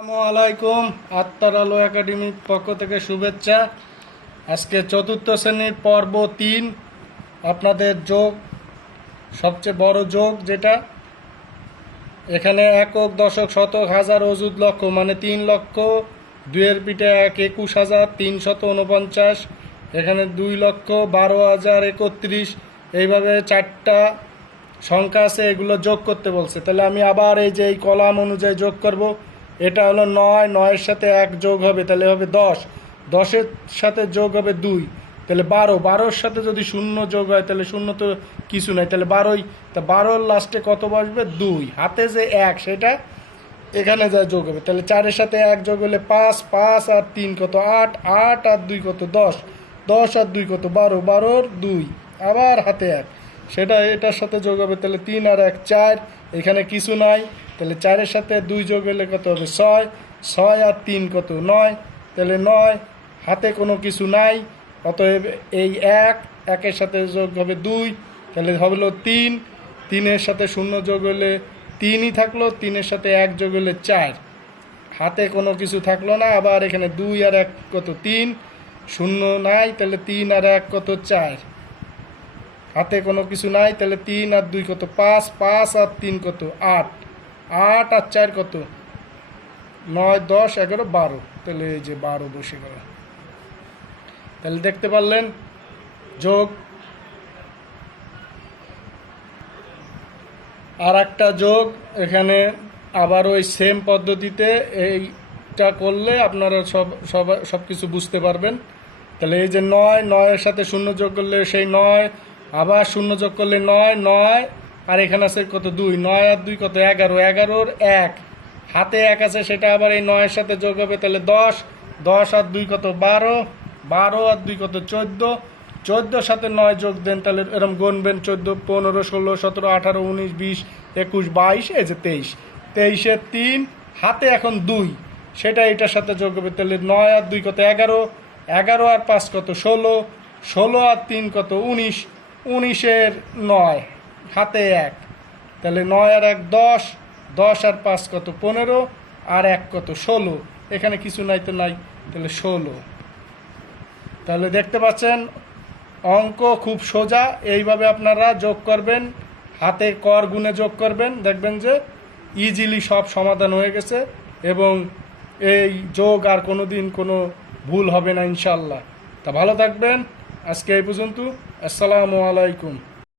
আসসালামু আলাইকুম। আত্মার আলো একাডেমির পক্ষ থেকে শুভেচ্ছা। আজকে চতুর্থ শ্রেণীর পর্ব 3, আপনাদের যোগ, সবচেয়ে বড় যোগ যেটা, এখানে একক দশক শতক হাজার অযুত লক্ষ মানে 3 লক্ষ, 2-এর পিঠে 1 21,349, এখানে 2 লক্ষ 12,031, এইভাবে 4টা সংখ্যা আছে, এগুলো যোগ করতে বলছে। তাহলে আমি আবার এই যে এই কলাম অনুযায়ী যোগ করব। এটা হলো 9, 9-এর সাথে 1 যোগ হবে, তাহলে হবে 10, 10-এর সাথে যোগ হবে 2, তাহলে 12, 12-এর সাথে যদি 0 যোগ হয় তাহলে 0 তো কিছু নাই, তাহলে 12ই, তা 12-এর লাস্টে কত বসবে? 2, হাতে যে 1 সেটা এখানে যা যোগ হবে। তাহলে 4-এর সাথে 1 যোগ হলে 5, 5 আর 3 কত? 8, 8 আর 2 কত? 10, 10 আর 2 কত? 12, 12-র 2, আবার হাতে 1, সেটা এটার সাথে যোগ হবে, তাহলে 3 আর 1 4, এখানে কিছু নাই, তাহলে 4-এর সাথে 2 যোগ হলে কত হবে? 6, 6 আর 3 কত? 9, তাহলে 9, হাতে কোনো কিছু নাই, অতএব এই 1, 1-এর সাথে যোগ হবে 2, তাহলে হলো 3, 3-এর সাথে 0 যোগ হলে 3ই থাকলো, 3-এর সাথে 1 যোগ হলে 4, হাতে কোনো কিছু থাকলো না, আবার এখানে 2 আর 1 কত? 3, 0 নাই, তাহলে 3 আর 1 কত? 4, হাতে কোনো কিছু নাই, তাহলে 3 আর 2 কত? 5, 5 আর 3 কত? 8, 8 আর 4 কত? 9, 10, 11, 12, তাহলে এই যে 12 বসে গেল। তাহলে দেখতে পারলেন যোগ। আর একটা যোগ এখানে আবার ওই সেম পদ্ধতিতে এইটা করলে আপনারা সব কিছু বুঝতে পারবেন। তাহলে এই যে 9, 9-এর সাথে 0 যোগ করলে সেই 9, আবার 0 যোগ করলে 9, 9 আর এখানে আছে কত? 2, 9 আর 2 কত? 11, 11-র 1, হাতে 1 আছে, সেটা আবার এই 9-এর সাথে যোগ হবে, তাহলে 10, 10 আর 2 কত? 12, 12 আর 2 কত? 14, 14-র সাথে 9 যোগ দেন, তাহলে এরকম গুনবেন 14, 15, 16, 17, 18, 19, 20, 21, 22, এই যে 23, 23-এর 3, হাতে এখন 2, সেটা এটার সাথে যোগ হবে, তাহলে 9 আর 2 কত? 11, 11 আর 5 কত? 16, 16 আর 3 কত? 19, 19-এর 9, হাতে 1, তাহলে 9 আর 1 10, 10 আর 5 কত? 15 আর 1 কত? 16, এখানে কিছু নাই তো নাই, তাহলে 16। তাহলে দেখতে পাচ্ছেন অঙ্ক খুব সোজা, এইভাবে আপনারা যোগ করবেন, হাতে কর গুণে যোগ করবেন, দেখবেন যে ইজিলি সব সমাধান হয়ে গেছে এবং এই যোগ আর কোনো দিন কোনো ভুল হবে না ইনশাল্লাহ। তা ভালো থাকবেন, আজকে এই পর্যন্ত। আসসালামু আলাইকুম।